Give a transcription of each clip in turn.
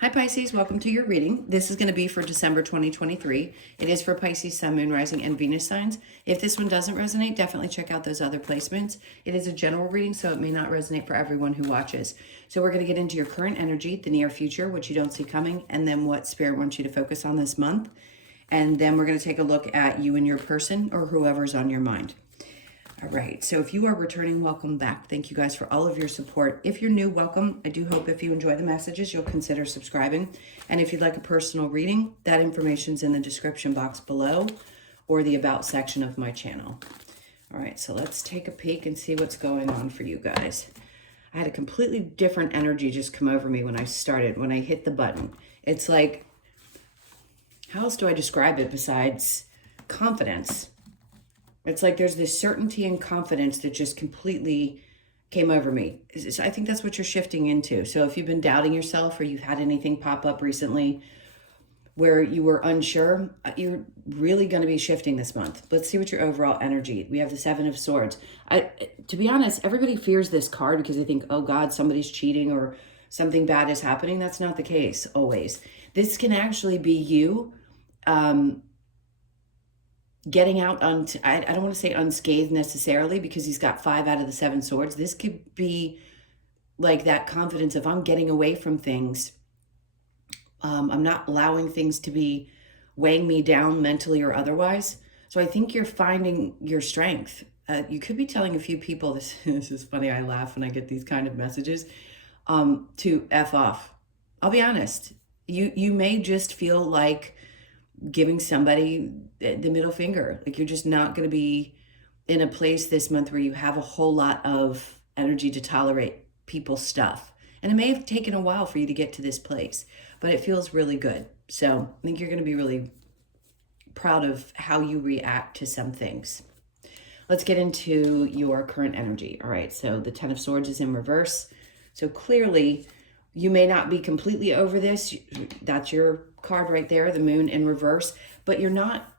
Hi Pisces, welcome to your reading. This is going to be for December 2023. It is for Pisces, Sun, Moon, Rising, and Venus signs. If this one doesn't resonate, definitely check out those other placements. It is a general reading, so it may not resonate for everyone who watches. So we're going to get into your current energy, the near future, what you don't see coming, and then what Spirit wants you to focus on this month. And then we're going to take a look at you and your person or whoever's on your mind. All right, so if you are returning, welcome back. Thank you guys for all of your support. If you're new, welcome. I do hope if you enjoy the messages, you'll consider subscribing. And if you'd like a personal reading, that information's in the description box below or the About section of my channel. All right, so let's take a peek and see what's going on for you guys. I had a completely different energy just come over me when I hit the button. It's like, how else do I describe it besides confidence? It's like there's this certainty and confidence that just completely came over me. I think that's what you're shifting into. So if you've been doubting yourself or you've had anything pop up recently where you were unsure, you're really going to be shifting this month. Let's see what your overall energy. We have the Seven of Swords. To be honest, everybody fears this card because they think, oh God, somebody's cheating or something bad is happening. That's not the case always. This can actually be you getting out on, I don't want to say unscathed necessarily because he's got 5 out of the 7 swords. This could be like that confidence of I'm getting away from things. I'm not allowing things to be weighing me down mentally or otherwise. So I think you're finding your strength. You could be telling a few people, this is funny, I laugh when I get these kind of messages, to F off. I'll be honest. You may just feel like giving somebody the middle finger. Like you're just not going to be in a place this month where you have a whole lot of energy to tolerate people's stuff. And it may have taken a while for you to get to this place, but it feels really good. So I think you're going to be really proud of how you react to some things. Let's get into your current energy. All right, so the 10 of Swords is in reverse. So clearly you may not be completely over this. That's your card right there, the moon in reverse, but you're not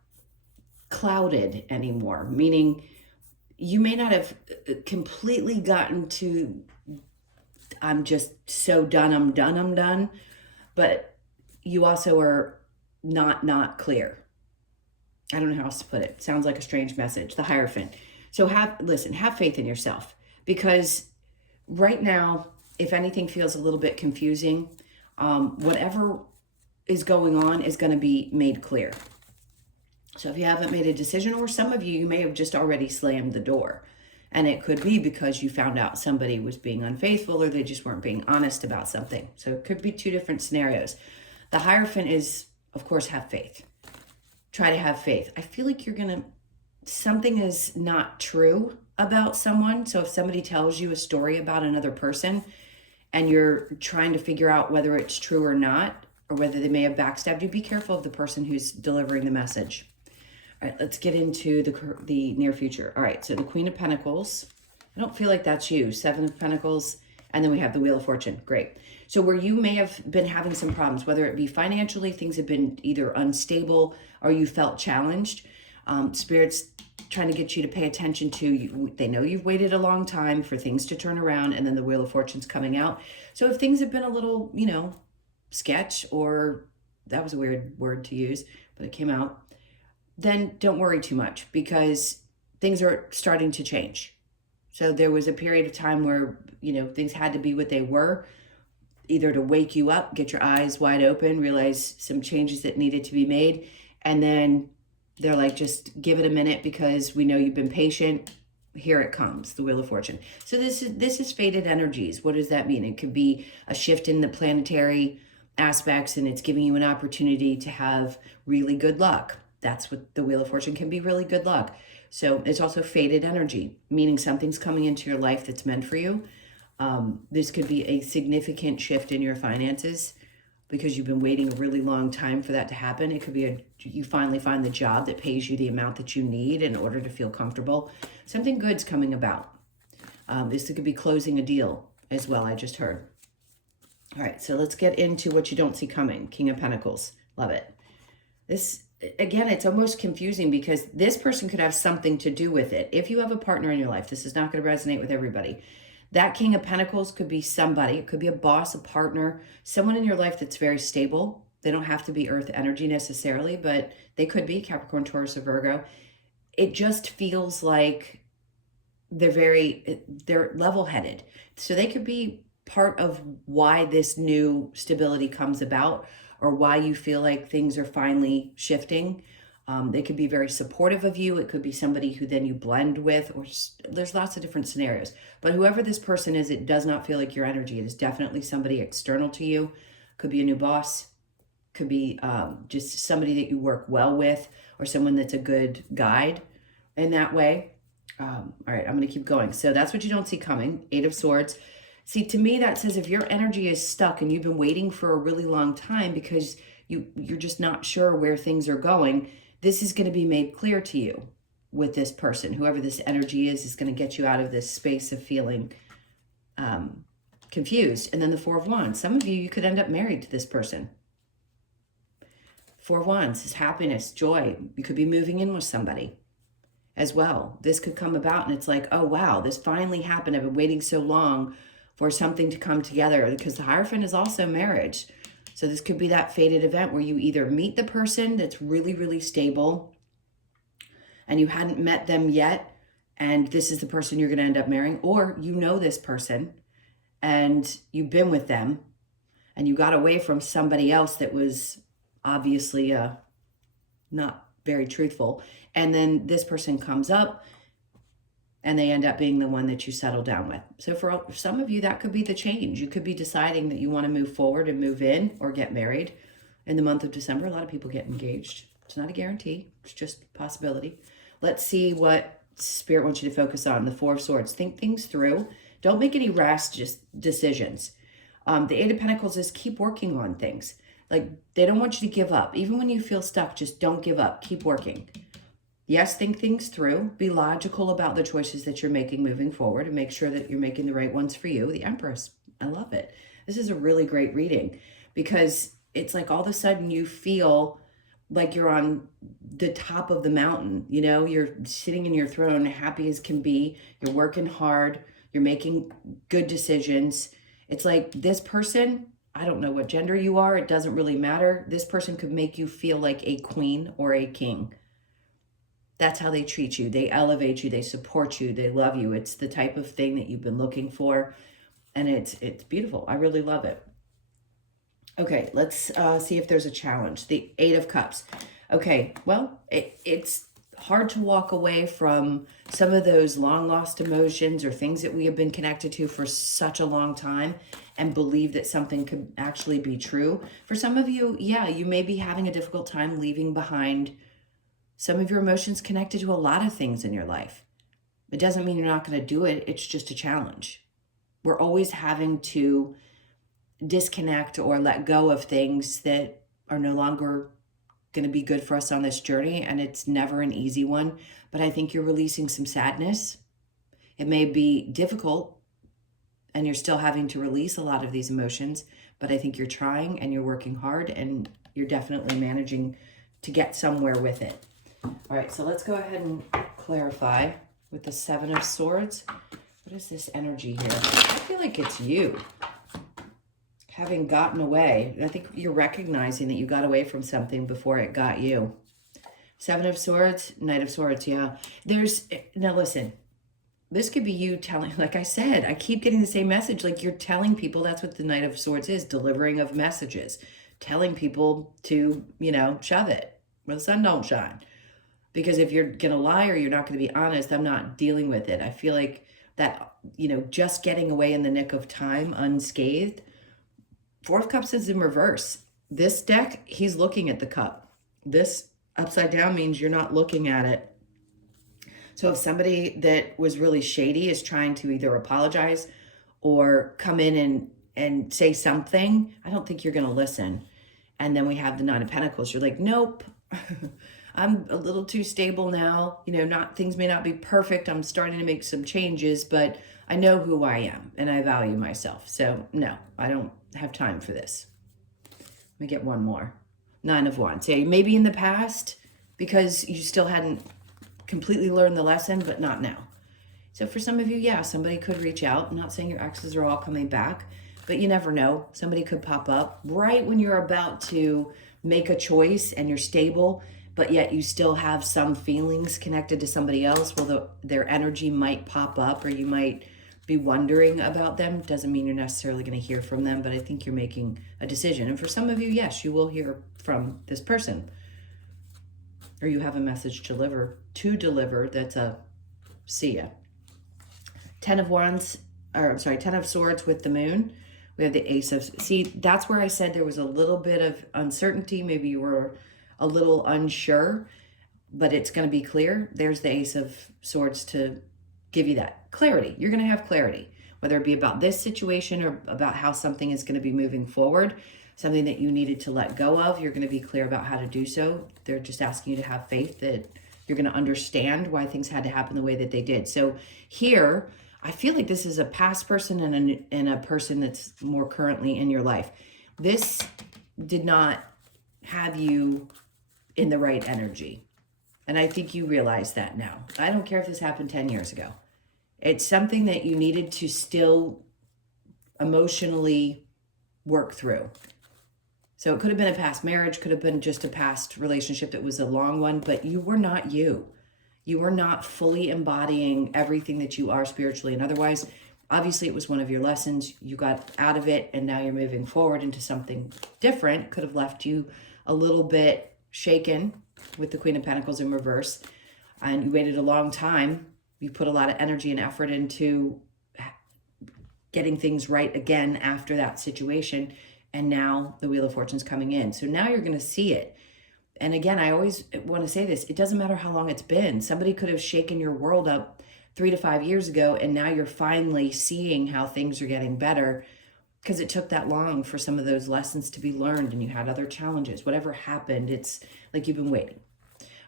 clouded anymore, meaning you may not have completely gotten to, I'm just so done, I'm done, but you also are not clear. I don't know how else to put it. Sounds like a strange message, the Hierophant. So have faith in yourself, because right now, if anything feels a little bit confusing, whatever is going on is going to be made clear. So if you haven't made a decision, or some of you may have just already slammed the door, and it could be because you found out somebody was being unfaithful or they just weren't being honest about something. So it could be 2 different scenarios. The Hierophant is, of course, have faith. Try to have faith. I feel like something is not true about someone. So if somebody tells you a story about another person and you're trying to figure out whether it's true or not, or whether they may have backstabbed you, be careful of the person who's delivering the message. All right, let's get into the near future. All right, so the Queen of Pentacles. I don't feel like that's you. 7 of Pentacles, and then we have the Wheel of Fortune. Great. So where you may have been having some problems, whether it be financially, things have been either unstable or you felt challenged. Spirit's trying to get you to pay attention to, they know you've waited a long time for things to turn around, and then the Wheel of Fortune's coming out. So if things have been a little, sketch, or that was a weird word to use, but it came out, then don't worry too much because things are starting to change. So there was a period of time where, things had to be what they were, either to wake you up, get your eyes wide open, realize some changes that needed to be made. And then they're like, just give it a minute because we know you've been patient. Here it comes, the Wheel of Fortune. So this is fated energies. What does that mean? It could be a shift in the planetary aspects, and it's giving you an opportunity to have really good luck. That's what the Wheel of Fortune can be, really good luck. So it's also fated energy, meaning something's coming into your life that's meant for you. This could be a significant shift in your finances because you've been waiting a really long time for that to happen. It could be you finally find the job that pays you the amount that you need in order to feel comfortable. Something good's coming about. This could be closing a deal as well, I just heard. All right, so let's get into what you don't see coming. King of Pentacles. Love it. This, again, it's almost confusing because this person could have something to do with it. If you have a partner in your life, this is not going to resonate with everybody. That King of Pentacles could be somebody. It could be a boss, a partner, someone in your life that's very stable. They don't have to be earth energy necessarily, but they could be Capricorn, Taurus, or Virgo. It just feels like they're level-headed. So they could be part of why this new stability comes about, or why you feel like things are finally shifting. They could be very supportive of you. It could be somebody who then you blend with, or there's lots of different scenarios. But whoever this person is, it does not feel like your energy. It is definitely somebody external to you. Could be a new boss. Could be just somebody that you work well with, or someone that's a good guide in that way. All right, I'm going to keep going. So that's what you don't see coming. 8 of Swords. See, to me, that says if your energy is stuck and you've been waiting for a really long time because you're just not sure where things are going, this is going to be made clear to you with this person. Whoever this energy is going to get you out of this space of feeling confused. And then the 4 of Wands. Some of you, you could end up married to this person. 4 of Wands is happiness, joy. You could be moving in with somebody as well. This could come about and it's like, oh, wow, this finally happened. I've been waiting so long for something to come together, because the Hierophant is also marriage. So this could be that fated event where you either meet the person that's really, really stable and you hadn't met them yet, and this is the person you're going to end up marrying, or you know this person and you've been with them and you got away from somebody else that was obviously not very truthful. And then this person comes up and they end up being the one that you settle down with. So for some of you, that could be the change. You could be deciding that you want to move forward and move in or get married in the month of December. A lot of people get engaged. It's not a guarantee. It's just a possibility. Let's see what Spirit wants you to focus on. The 4 of Swords. Think things through. Don't make any rash decisions. The 8 of Pentacles is keep working on things. Like, they don't want you to give up. Even when you feel stuck, just don't give up. Keep working. Yes, think things through. Be logical about the choices that you're making moving forward, and make sure that you're making the right ones for you. The Empress. I love it. This is a really great reading, because it's like all of a sudden you feel like you're on the top of the mountain. You know, you're sitting in your throne, happy as can be. You're working hard. You're making good decisions. It's like this person, I don't know what gender you are. It doesn't really matter. This person could make you feel like a queen or a king. That's how they treat you. They elevate you. They support you. They love you. It's the type of thing that you've been looking for. And it's beautiful. I really love it. Okay, let's see if there's a challenge. The 8 of Cups. Okay, well, it's hard to walk away from some of those long lost emotions or things that we have been connected to for such a long time and believe that something could actually be true. For some of you, yeah, you may be having a difficult time leaving behind some of your emotions connected to a lot of things in your life. It doesn't mean you're not going to do it. It's just a challenge. We're always having to disconnect or let go of things that are no longer going to be good for us on this journey. And it's never an easy one. But I think you're releasing some sadness. It may be difficult and you're still having to release a lot of these emotions. But I think you're trying and you're working hard, and you're definitely managing to get somewhere with it. All right, so let's go ahead and clarify with the 7 of Swords. What is this energy here? I feel like it's you having gotten away. I think you're recognizing that you got away from something before it got you. 7 of Swords, Knight of Swords, yeah. Now listen, this could be you telling, like I said, I keep getting the same message. Like, you're telling people, that's what the Knight of Swords is, delivering of messages. Telling people to, shove it where the sun don't shine. Because if you're going to lie or you're not going to be honest, I'm not dealing with it. I feel like that, just getting away in the nick of time unscathed. 4 of Cups is in reverse. This deck, he's looking at the cup. This upside down means you're not looking at it. So if somebody that was really shady is trying to either apologize or come in and say something, I don't think you're going to listen. And then we have the 9 of Pentacles. You're like, nope. I'm a little too stable now. Things may not be perfect. I'm starting to make some changes, but I know who I am and I value myself. So no, I don't have time for this. Let me get one more. 9 of Wands. Yeah, maybe in the past because you still hadn't completely learned the lesson, but not now. So for some of you, yeah, somebody could reach out. I'm not saying your exes are all coming back, but you never know. Somebody could pop up right when you're about to make a choice and you're stable, but yet you still have some feelings connected to somebody else. Well, their energy might pop up, or you might be wondering about them. Doesn't mean you're necessarily going to hear from them, but I think you're making a decision. And for some of you, yes, you will hear from this person, or you have a message to deliver that's a see ya. 10 of Wands, or I'm sorry, 10 of Swords with the Moon. We have the Ace of, see, that's where I said there was a little bit of uncertainty. Maybe you were a little unsure, but it's going to be clear. There's the Ace of Swords to give you that clarity. You're going to have clarity, whether it be about this situation or about how something is going to be moving forward, something that you needed to let go of. You're going to be clear about how to do so. They're just asking you to have faith that you're going to understand why things had to happen the way that they did. So here, I feel like this is a past person and a person that's more currently in your life. This did not have you in the right energy. And I think you realize that now. I don't care if this happened 10 years ago. It's something that you needed to still emotionally work through. So it could have been a past marriage, could have been just a past relationship that was a long one, but you were not you. You were not fully embodying everything that you are spiritually and otherwise. Obviously, it was one of your lessons. You got out of it, and now you're moving forward into something different. Could have left you a little bit shaken with the Queen of Pentacles in reverse, and you waited a long time. You put a lot of energy and effort into getting things right again after that situation, and now the Wheel of Fortune's coming in. So now you're going to see it. And again, I always want to say this, it doesn't matter how long it's been. Somebody could have shaken your world up 3 to 5 years ago, and now you're finally seeing how things are getting better because it took that long for some of those lessons to be learned, and you had other challenges. Whatever happened, it's like you've been waiting.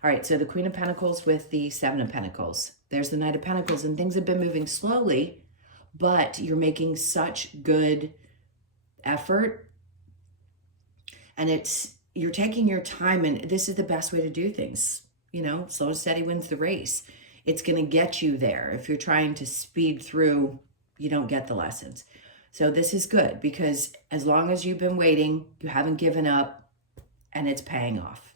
All right, so the Queen of Pentacles with the Seven of Pentacles. There's the Knight of Pentacles, and things have been moving slowly, but you're making such good effort, and you're taking your time, and this is the best way to do things. You know, slow and steady wins the race. It's going to get you there. If you're trying to speed through, you don't get the lessons. So this is good because as long as you've been waiting, you haven't given up, and it's paying off.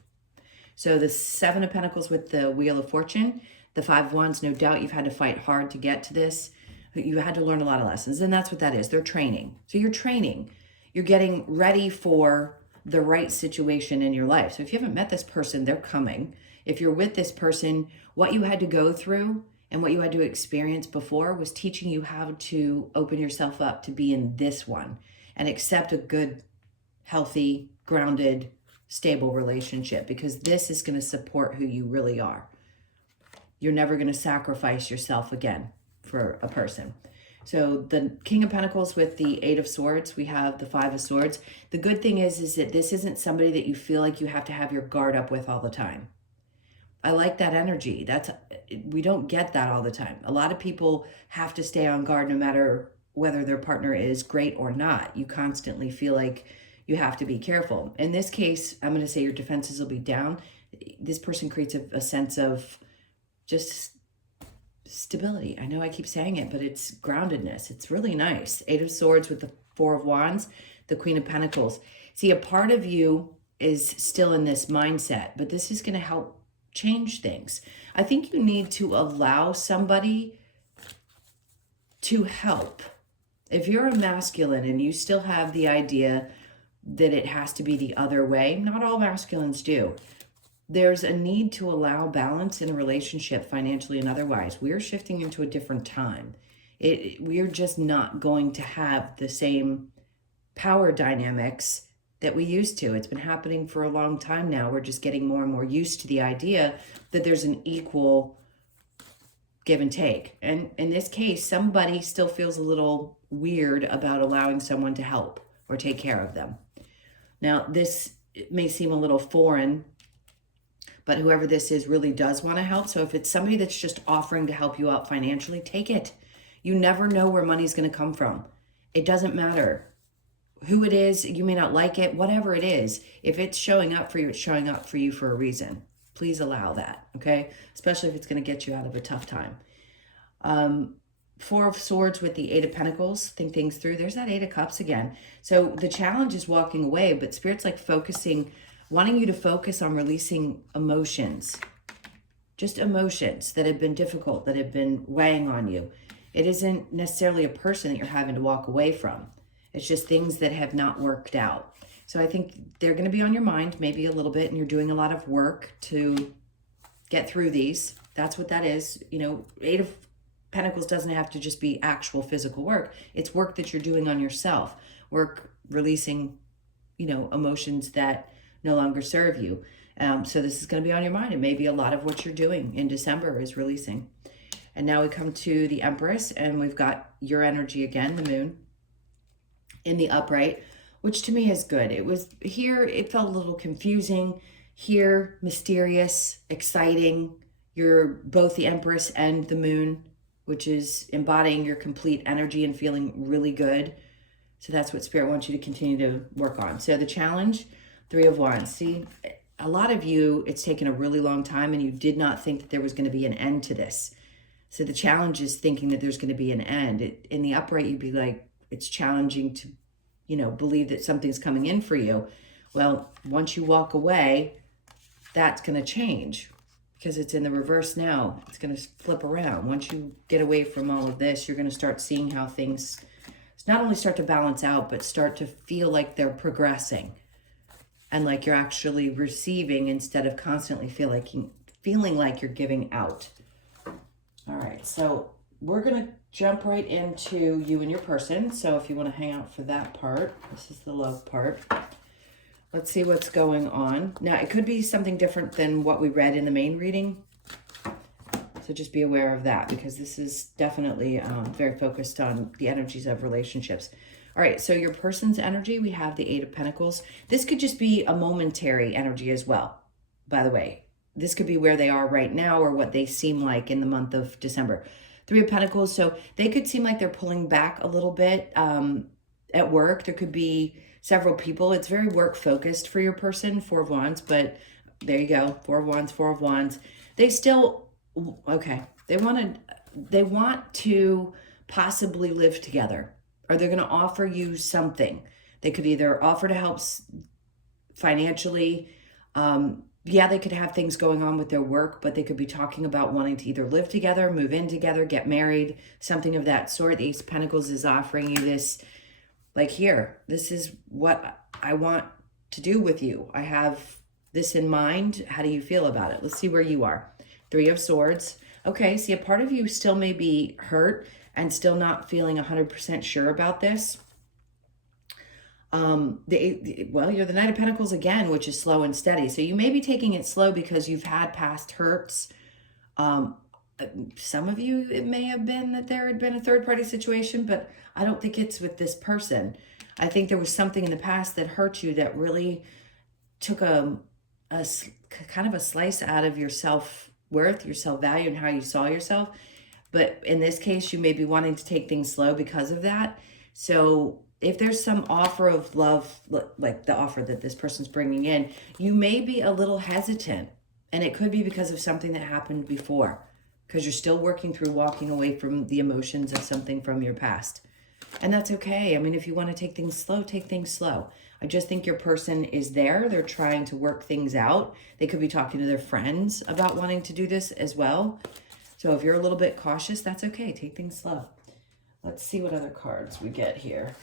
So the Seven of Pentacles with the Wheel of Fortune, the Five of Wands, no doubt you've had to fight hard to get to this. You had to learn a lot of lessons, and that's what that is. They're training. So you're training. You're getting ready for the right situation in your life. So if you haven't met this person, they're coming. If you're with this person, what you had to go through and what you had to experience before was teaching you how to open yourself up to be in this one and accept a good, healthy, grounded, stable relationship, because this is going to support who you really are. You're never going to sacrifice yourself again for a person. So the King of Pentacles with the Eight of Swords, we have the Five of Swords. The good thing is that this isn't somebody that you feel like you have to have your guard up with all the time. I like that energy. We don't get that all the time. A lot of people have to stay on guard no matter whether their partner is great or not. You constantly feel like you have to be careful. In this case, I'm going to say your defenses will be down. This person creates a sense of just stability. I know I keep saying it, but it's groundedness. It's really nice. Eight of Swords with the Four of Wands, the Queen of Pentacles. See, a part of you is still in this mindset, but this is going to help change things. I think you need to allow somebody to help. If you're a masculine and you still have the idea that it has to be the other way, not all masculines do. There's a need to allow balance in a relationship, financially and otherwise. We're shifting into a different time. We're just not going to have the same power dynamics that we used to. It's been happening for a long time now. We're just getting more and more used to the idea that there's an equal give and take. And in this case, somebody still feels a little weird about allowing someone to help or take care of them. Now, this may seem a little foreign, but whoever this is really does want to help. So if it's somebody that's just offering to help you out financially, take it. You never know where money's going to come from. It doesn't matter who it is. You may not like it, whatever it is. If it's showing up for you, it's showing up for you for a reason. Please allow that, okay? Especially if it's going to get you out of a tough time. Four of Swords with the Eight of Pentacles, think things through. There's that Eight of Cups again. So the challenge is walking away, but Spirit's like focusing, wanting you to focus on releasing emotions. Just emotions that have been difficult, that have been weighing on you. It isn't necessarily a person that you're having to walk away from. It's just things that have not worked out. So I think they're going to be on your mind maybe a little bit, and you're doing a lot of work to get through these. That's what that is. You know, Eight of Pentacles doesn't have to just be actual physical work. It's work that you're doing on yourself. Work releasing, you know, emotions that no longer serve you. So this is going to be on your mind. And maybe a lot of what you're doing in December is releasing. And now we come to the Empress, and we've got your energy again, the moon, in the upright, which to me is good. It was here, it felt a little confusing. Here, mysterious, exciting. You're both the Empress and the moon, which is embodying your complete energy and feeling really good. So that's what Spirit wants you to continue to work on. So the challenge, Three of Wands. See, a lot of you, it's taken a really long time and you did not think that there was going to be an end to this. So the challenge is thinking that there's going to be an end. In the upright, you'd be like, it's challenging to, you know, believe that something's coming in for you. Well, once you walk away, that's going to change. Because it's in the reverse now. It's going to flip around. Once you get away from all of this, you're going to start seeing how things not only start to balance out, but start to feel like they're progressing. And like you're actually receiving instead of constantly feeling like you're giving out. All right, so we're going to jump right into you and your person. So if you want to hang out for that part, this is the love part. Let's see what's going on. Now, it could be something different than what we read in the main reading. So just be aware of that, because this is definitely very focused on the energies of relationships. All right, so your person's energy, we have the Eight of Pentacles. This could just be a momentary energy as well, by the way. This could be where they are right now or what they seem like in the month of December. Three of Pentacles, so they could seem like they're pulling back a little bit at work. There could be several people. It's very work focused for your person. Four of Wands, but there you go. Four of Wands, Four of Wands. They still, okay. They want to possibly live together, or they're going to offer you something. They could either offer to help financially. Yeah, they could have things going on with their work, but they could be talking about wanting to either live together, move in together, get married, something of that sort. The Ace of Pentacles is offering you this. Like, here, this is what I want to do with you. I have this in mind. How do you feel about it? Let's see where you are. Three of Swords. Okay, see, a part of you still may be hurt and still not feeling 100% sure about this. Well, you're the Knight of Pentacles again, which is slow and steady. So you may be taking it slow because you've had past hurts. Some of you, it may have been that there had been a third-party situation, but I don't think it's with this person. I think there was something in the past that hurt you that really took a kind of a slice out of your self-worth, your self-value, and how you saw yourself. But in this case, you may be wanting to take things slow because of that. So if there's some offer of love, like the offer that this person's bringing in, you may be a little hesitant. And it could be because of something that happened before, because you're still working through walking away from the emotions of something from your past. And that's okay. I mean, if you want to take things slow, take things slow. I just think your person is there. They're trying to work things out. They could be talking to their friends about wanting to do this as well. So if you're a little bit cautious, that's okay. Take things slow. Let's see what other cards we get here.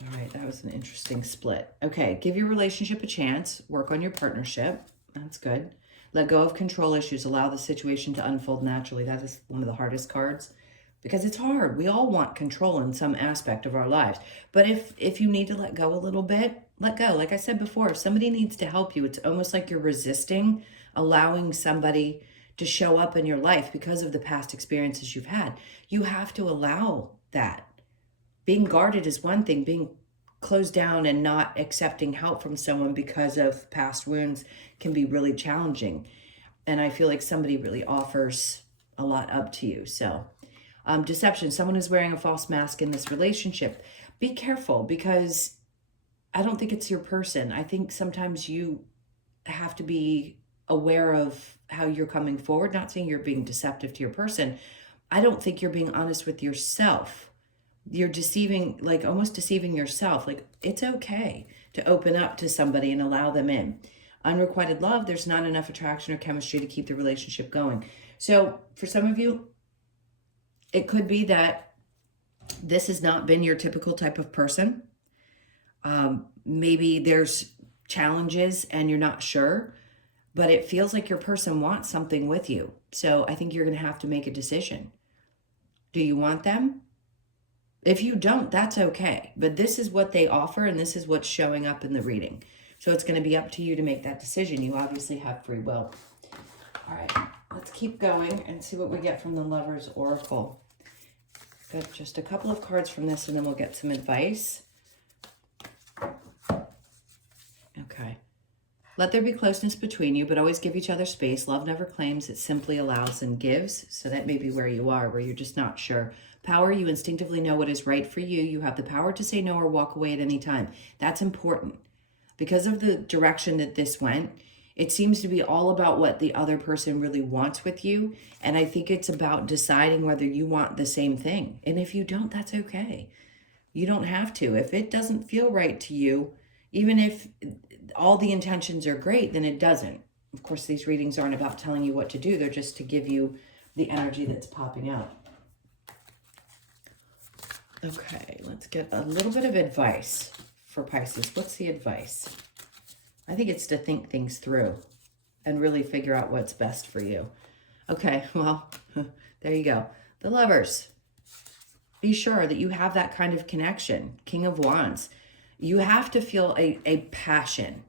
All right, that was an interesting split. Okay, give your relationship a chance. Work on your partnership. That's good. Let go of control issues. Allow the situation to unfold naturally. That is one of the hardest cards because it's hard. We all want control in some aspect of our lives. But if you need to let go a little bit, let go. Like I said before, if somebody needs to help you, it's almost like you're resisting allowing somebody to show up in your life because of the past experiences you've had. You have to allow that. Being guarded is one thing. Being closed down and not accepting help from someone because of past wounds can be really challenging. And I feel like somebody really offers a lot up to you. So deception, someone is wearing a false mask in this relationship. Be careful, because I don't think it's your person. I think sometimes you have to be aware of how you're coming forward. Not saying you're being deceptive to your person. I don't think you're being honest with yourself. You're deceiving, like almost deceiving yourself. Like, it's okay to open up to somebody and allow them in. Unrequited love, there's not enough attraction or chemistry to keep the relationship going. So for some of you, it could be that this has not been your typical type of person. Maybe there's challenges and you're not sure, but it feels like your person wants something with you. So I think you're going to have to make a decision. Do you want them? If you don't, that's okay. But this is what they offer, and this is what's showing up in the reading. So it's going to be up to you to make that decision. You obviously have free will. All right, let's keep going and see what we get from the Lover's Oracle. Got just a couple of cards from this, and then we'll get some advice. Okay. Let there be closeness between you, but always give each other space. Love never claims, it simply allows and gives. So that may be where you are, where you're just not sure. Power, you instinctively know what is right for you. You have the power to say no or walk away at any time. That's important. Because of the direction that this went, it seems to be all about what the other person really wants with you. And I think it's about deciding whether you want the same thing. And if you don't, that's okay. You don't have to. If it doesn't feel right to you, even if all the intentions are great, then it doesn't. Of course, these readings aren't about telling you what to do. They're just to give you the energy that's popping out. Okay, let's get a little bit of advice for Pisces. What's the advice? I think it's to think things through and really figure out what's best for you. Okay, well, there you go. The Lovers. Be sure that you have that kind of connection. King of Wands. You have to feel a passion,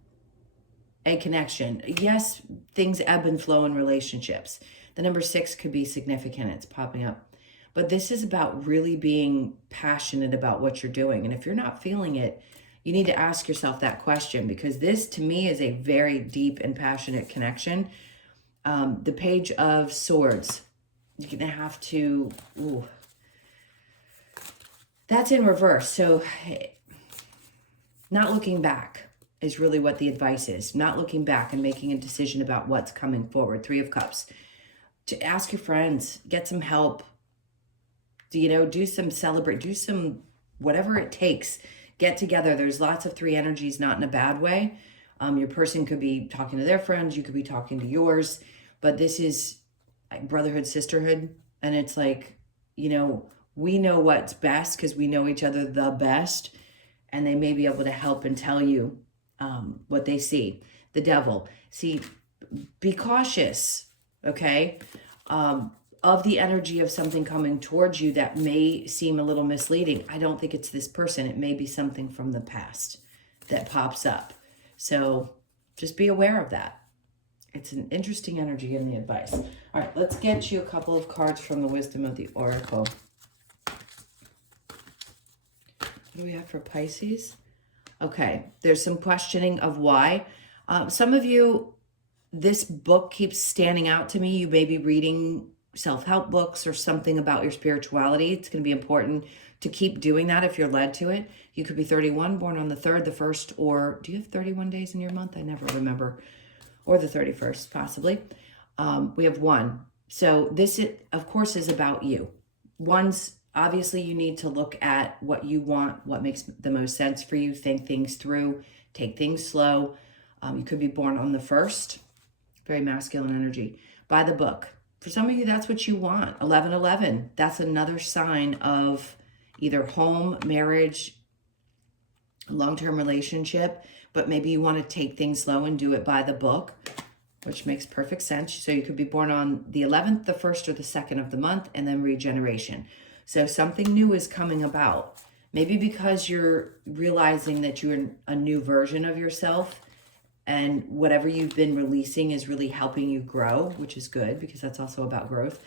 a connection. Yes, things ebb and flow in relationships. The number 6 could be significant. It's popping up. But this is about really being passionate about what you're doing. And if you're not feeling it, you need to ask yourself that question, because this, to me, is a very deep and passionate connection. The Page of Swords. You're going to have to... Ooh, that's in reverse. So... Not looking back is really what the advice is. Not looking back and making a decision about what's coming forward. 3 of Cups. To ask your friends, get some help. Do some celebrate, do some whatever it takes. Get together. There's lots of 3 energies, not in a bad way. Your person could be talking to their friends. You could be talking to yours. But this is brotherhood, sisterhood. And it's like, we know what's best because we know each other the best. And they may be able to help and tell you what they see. The Devil. See, be cautious, okay, of the energy of something coming towards you that may seem a little misleading. I don't think it's this person. It may be something from the past that pops up. So just be aware of that. It's an interesting energy in the advice. All right, let's get you a couple of cards from the Wisdom of the Oracle. What do we have for Pisces? Okay, there's some questioning of why. Some of you, this book keeps standing out to me. You may be reading self-help books or something about your spirituality. It's going to be important to keep doing that if you're led to it. You could be 31, born on the 3rd, the 1st, or do you have 31 days in your month? I never remember. Or the 31st, possibly. We have 1. So this, of course, is about you. One's obviously, you need to look at what you want, what makes the most sense for you, think things through, take things slow. You could be born on the 1st, very masculine energy, by the book. For some of you, that's what you want. 1111, that's another sign of either home, marriage, long-term relationship, but maybe you want to take things slow and do it by the book, which makes perfect sense. So you could be born on the 11th, the 1st, or the 2nd of the month, and then regeneration. So something new is coming about. Maybe because you're realizing that you're a new version of yourself, and whatever you've been releasing is really helping you grow, which is good because that's also about growth,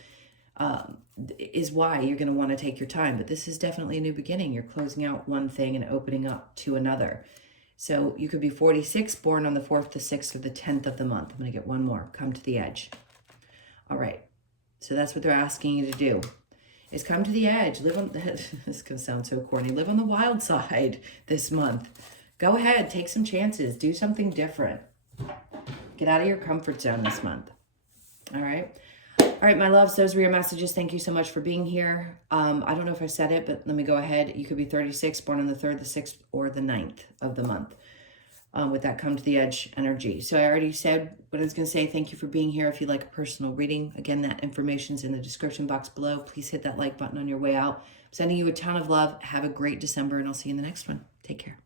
is why you're going to want to take your time. But this is definitely a new beginning. You're closing out one thing and opening up to another. So you could be 46, born on the 4th, the 6th, or the 10th of the month. I'm going to get one more. Come to the edge. All right. So that's what they're asking you to do. Is come to the edge. Live on, this is going to sound so corny. Live on the wild side this month. Go ahead, take some chances, do something different. Get out of your comfort zone this month. All right. All right, my loves, those were your messages. Thank you so much for being here. I don't know if I said it, but let me go ahead. You could be 36, born on the 3rd, the 6th, or the 9th of the month. With that come to the edge energy. So I already said what I was going to say. Thank you for being here. If you'd like a personal reading, again, that information's in the description box below. Please hit that like button on your way out. I'm sending you a ton of love. Have a great December, and I'll see you in the next one. Take care.